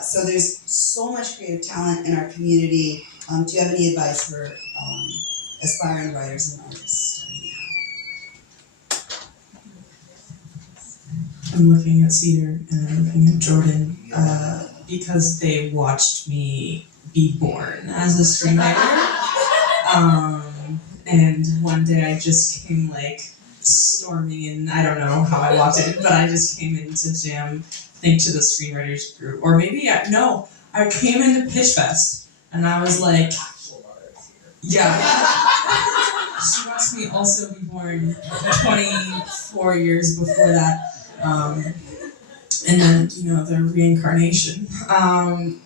So there's so much creative talent in our community. Do you have any advice for aspiring writers and artists? I'm looking at Cedar and I'm looking at Jordan because they watched me be born as a screenwriter. And one day I just came like storming in. I don't know how I walked in, but I just came in to jam, I think, to the screenwriters group. Or maybe, I came into Pitch Fest and I was like, yeah. She watched me also be born 24 years before that. And then, the reincarnation. I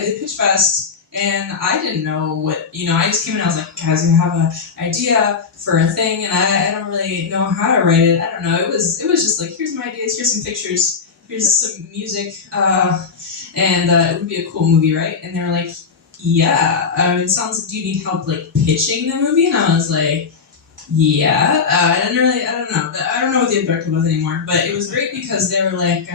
did Pitch Fest, and I didn't know what, I just came in and I was like, guys, we have an idea for a thing, and I don't really know how to write it. I don't know. It was just like, here's my ideas, here's some pictures, here's some music, and it would be a cool movie, right? And they were like, yeah, it sounds like, do you need help, like, pitching the movie? And I was like, yeah, I don't know. I don't know what the objective was anymore, but it was great because they were like,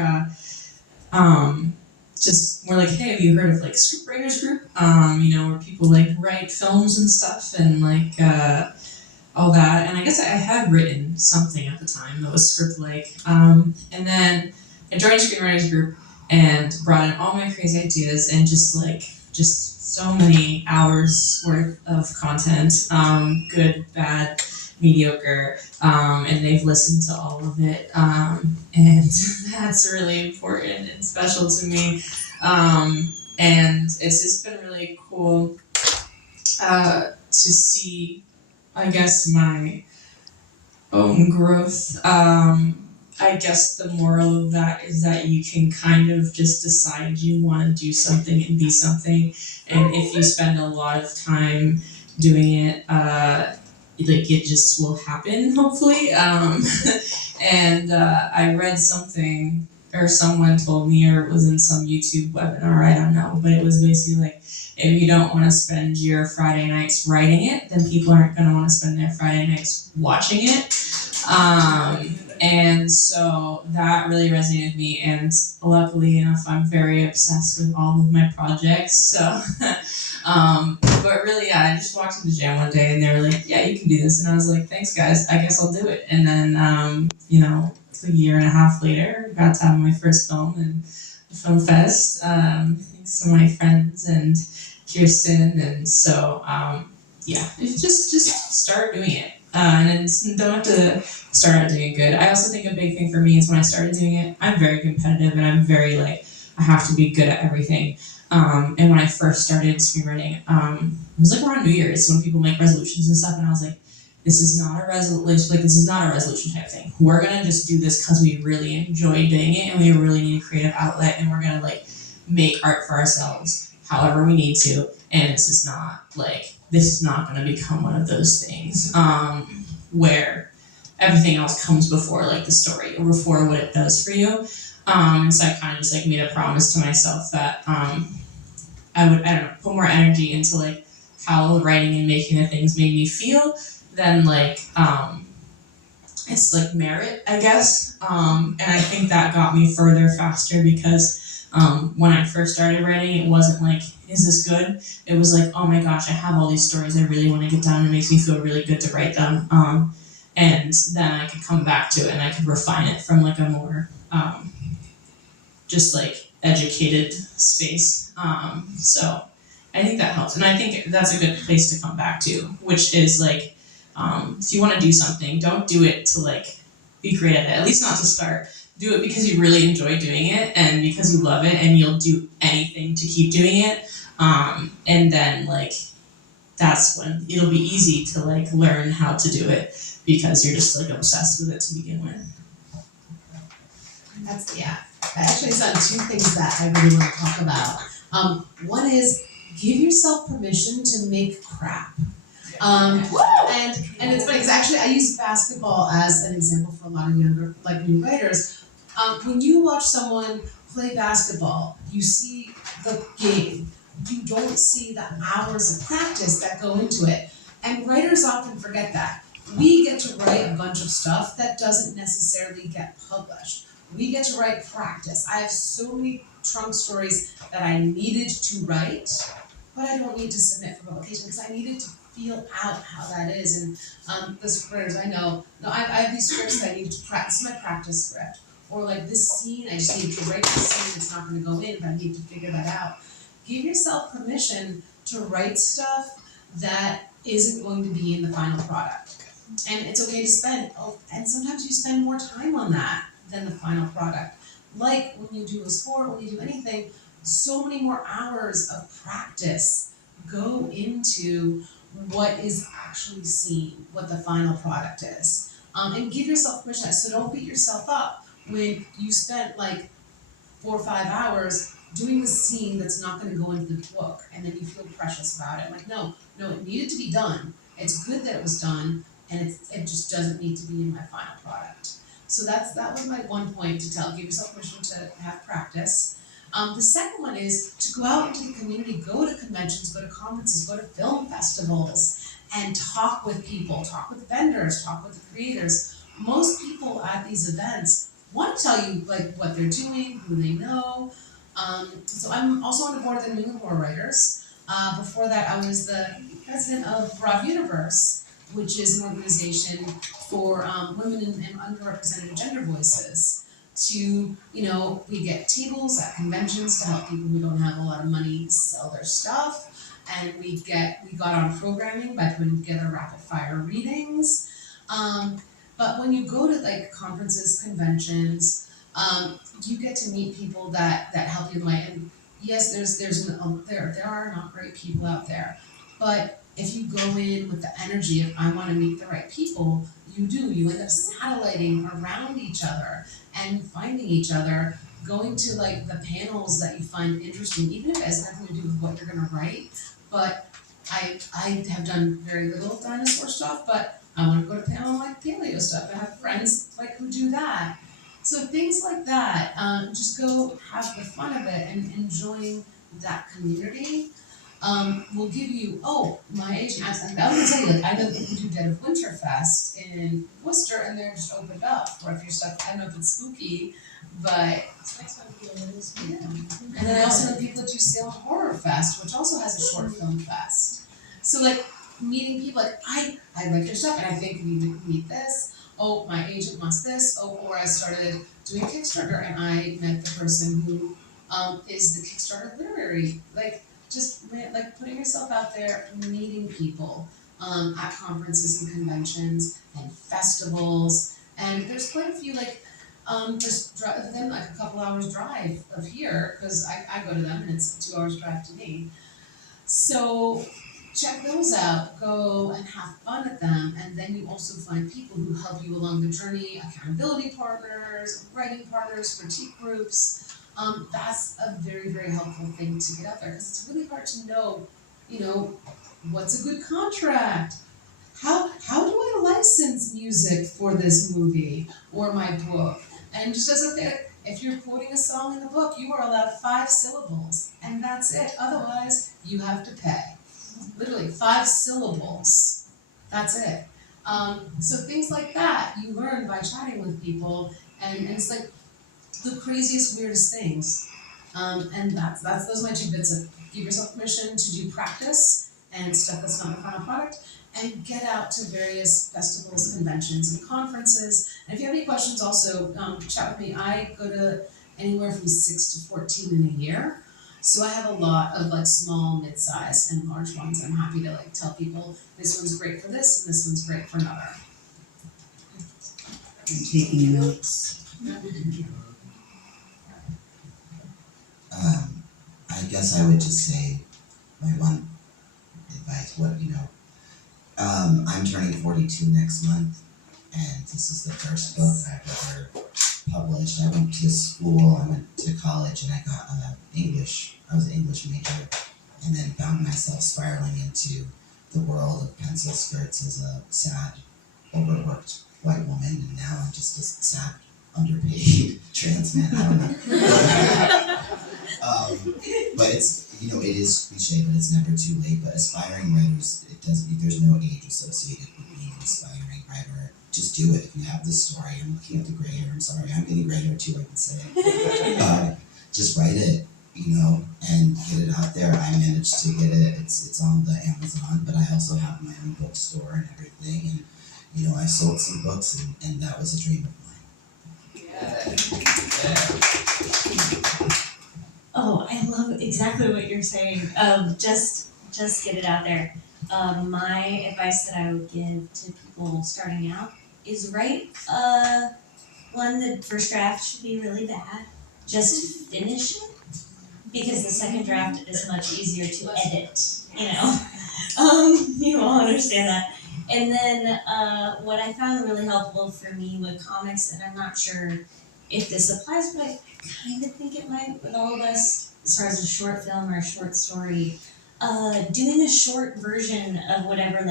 we're like, hey, have you heard of like scriptwriters group? Where people like write films and stuff and like all that. And I guess I had written something at the time that was script-like. And then I joined a screenwriters group and brought in all my crazy ideas and just so many hours worth of content, good, bad, mediocre, and they've listened to all of it, and that's really important and special to me, and it's just been really cool to see, I guess, my own growth. I guess the moral of that is that you can kind of just decide you want to do something and be something, and if you spend a lot of time doing it, it just will happen, hopefully. And I read something, or someone told me, or it was in some YouTube webinar, I don't know, but it was basically like, if you don't want to spend your Friday nights writing it, then people aren't going to want to spend their Friday nights watching it. And so that really resonated with me, and luckily enough, I'm very obsessed with all of my projects, so but really, I just walked into the jam one day and they were like, yeah, you can do this, and I was like, thanks guys, I guess I'll do it. And then it's a year and a half later, got to have my first film in the film fest, thanks to my friends and Kirsten, and so it's just start doing it. And don't have to start out doing it good. I also think a big thing for me is when I started doing it, I'm very competitive and I'm very I have to be good at everything. And when I first started screenwriting, it was like around New Year's when people make resolutions and stuff, and I was like, this is not a resolution type thing. We're gonna just do this because we really enjoy doing it and we really need a creative outlet, and we're gonna make art for ourselves however we need to, and this is not gonna become one of those things where everything else comes before the story or before what it does for you. And so I kind of just made a promise to myself that I would, put more energy into how writing and making the things made me feel than it's merit, I guess. And I think that got me further faster because when I first started writing, it wasn't is this good? It was oh my gosh, I have all these stories I really want to get done. It makes me feel really good to write them. And then I could come back to it and I could refine it from a more educated space. So I think that helps. And I think that's a good place to come back to, which is if you want to do something, don't do it to be great at it, at least not to start. Do it because you really enjoy doing it and because you love it, and you'll do anything to keep doing it. And then that's when it'll be easy to learn how to do it because you're just obsessed with it to begin with. I actually said two things that I really want to talk about. One is give yourself permission to make crap. And it's funny because actually I use basketball as an example for a lot of younger new writers. When you watch someone play basketball, you see the game. You don't see the hours of practice that go into it. And writers often forget that. We get to write a bunch of stuff that doesn't necessarily get published. we get to write practice. I have so many trunk stories that I needed to write, but I don't need to submit for publication because I needed to feel out how that is. And the scriptwriters I know, no, I have these scripts that I need to practice. This is my practice script. Or like this scene, I just need to write this scene. It's not going to go in, but I need to figure that out. Give yourself permission to write stuff that isn't going to be in the final product. And it's okay to spend, and sometimes you spend more time on that than the final product. Like when you do a sport, when you do anything, so many more hours of practice go into what is actually seen, what the final product is. And give yourself permission. So don't beat yourself up when you spent like 4 or 5 hours doing the scene that's not going to go into the book, and then you feel precious about it. Like, no, it needed to be done. It's good that it was done, and it just doesn't need to be in my final product. So that was my one point to tell. Give yourself permission to have practice. The second one is to go out into the community, go to conventions, go to conferences, go to film festivals, and talk with people, talk with vendors, talk with the creators. Most people at these events want to tell you like what they're doing, who they know. So I'm also on the board of the New England Horror Writers. Before that, I was the president of Broad Universe, which is an organization for women and underrepresented gender voices. To, we get tables at conventions to help people who don't have a lot of money sell their stuff, and we got on programming by putting together rapid fire readings. But when you go to like conferences, conventions, you get to meet people that help you in life. And yes, there are not great people out there, but if you go in with the energy of I want to meet the right people, you end up satelliting around each other and finding each other, going to like the panels that you find interesting, even if it has nothing to do with what you're gonna write. But I have done very little dinosaur stuff, but I want to go to panel like paleo stuff. I have friends like who do that. So things like that, just go have the fun of it and enjoying that community. Will give you, my agent asked, I was gonna tell you, like, I know that you do Dead of Winter Fest in Worcester, and they're just opened up for if you're stuck, I don't know if it's spooky, but, yeah. And then I also know people that do Salem Horror Fest, which also has a short film fest. So like, meeting people, like, I like your stuff, and I think we need this, my agent wants this, or I started doing Kickstarter, and I met the person who, is the Kickstarter literary, like, just like putting yourself out there, meeting people at conferences and conventions and festivals, and there's quite a few like just within like a couple hours drive of here because I go to them and it's a 2 hours drive to me. So check those out, go and have fun at them, and then you also find people who help you along the journey, accountability partners, writing partners, critique groups. That's a very, very helpful thing to get out there because it's really hard to know, what's a good contract? How do I license music for this movie or my book? And just as a thing, if you're quoting a song in the book, you are allowed 5 syllables, and that's it. Otherwise, you have to pay. Literally 5 syllables. That's it. So things like that you learn by chatting with people, and it's like the craziest, weirdest things. And those are my 2 bits of give yourself permission to do practice and stuff that's not the final product, and get out to various festivals, conventions, and conferences. And if you have any questions, also chat with me. I go to anywhere from 6 to 14 in a year. So I have a lot of like small, mid-size, and large ones. I'm happy to like tell people this one's great for this and this one's great for another. I'm taking notes. I guess I would just say my one advice, I'm turning 42 next month, and this is the first book I've ever published. I went to school, I went to college, and I got English. I was an English major, and then found myself spiraling into the world of pencil skirts as a sad, overworked white woman, and now I'm just a sad, underpaid trans man. I don't know. But it's, it is cliche, but it's never too late. But aspiring writers, there's no age associated with being aspiring writer, just do it. If you have this story, I'm looking at the gray hair, I'm sorry, I'm getting gray hair too, I can say it. Just write it, and get it out there. I managed to get it, it's on the Amazon, but I also have my own bookstore and everything, and I sold some books, and that was a dream of mine. Oh, I love exactly what you're saying. Just get it out there. My advice that I would give to people starting out is write one. The first draft should be really bad. Just finish it, because the second draft is much easier to edit. You all understand that. And then what I found really helpful for me with comics, and I'm not sure if this applies, but I kind of think it might with all of us, as far as a short film or a short story, doing a short version of whatever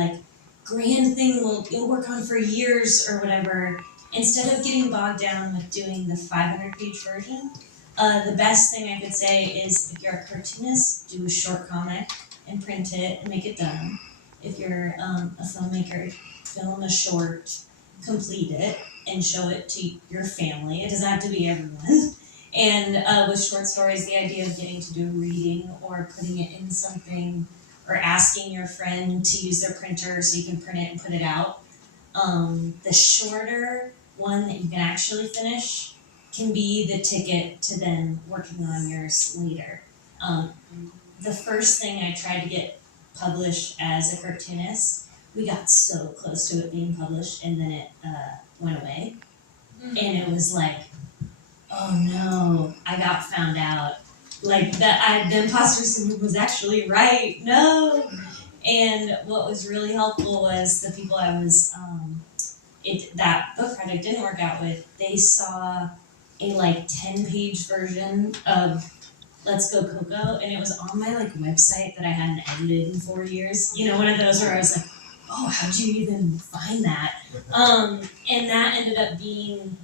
grand thing you'll work on for years or whatever, instead of getting bogged down with doing the 500-page version. The best thing I could say is, if you're a cartoonist, do a short comic and print it and make it done. If you're a filmmaker, film a short, complete it, and show it to your family. It doesn't have to be everyone. And with short stories, the idea of getting to do a reading or putting it in something, or asking your friend to use their printer so you can print it and put it out. The shorter one that you can actually finish can be the ticket to then working on yours later. The first thing I tried to get published as a cartoonist, we got so close to it being published, and then it went away. And it was like, oh no, I got found out. The imposter syndrome was actually right. No. And what was really helpful was the people I was, that book project didn't work out with, they saw a 10-page version of Let's Go Coco, and it was on my website that I hadn't edited in 4 years. One of those where I was like, oh, how'd you even find that? And that ended up being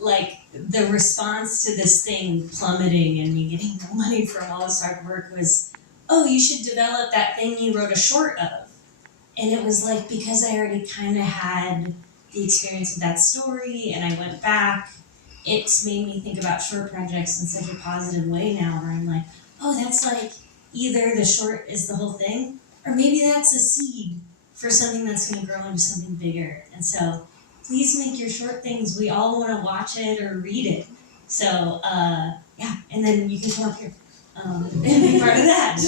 the response to this thing plummeting and me getting no money from all this hard work was, oh, you should develop that thing you wrote a short of. And it was because I already kind of had the experience of that story, and I went back. It's made me think about short projects in such a positive way now, where I'm like, oh, that's either the short is the whole thing, or maybe that's a seed for something that's going to grow into something bigger. And so please make your short things. We all want to watch it or read it. So, yeah, and then you can come up here and be part of that.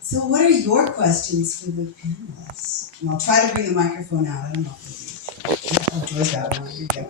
So what are your questions for the panelists? And I'll try to bring the microphone out. I don't know if it'll reach. Oh, Joy's got one. Here you go.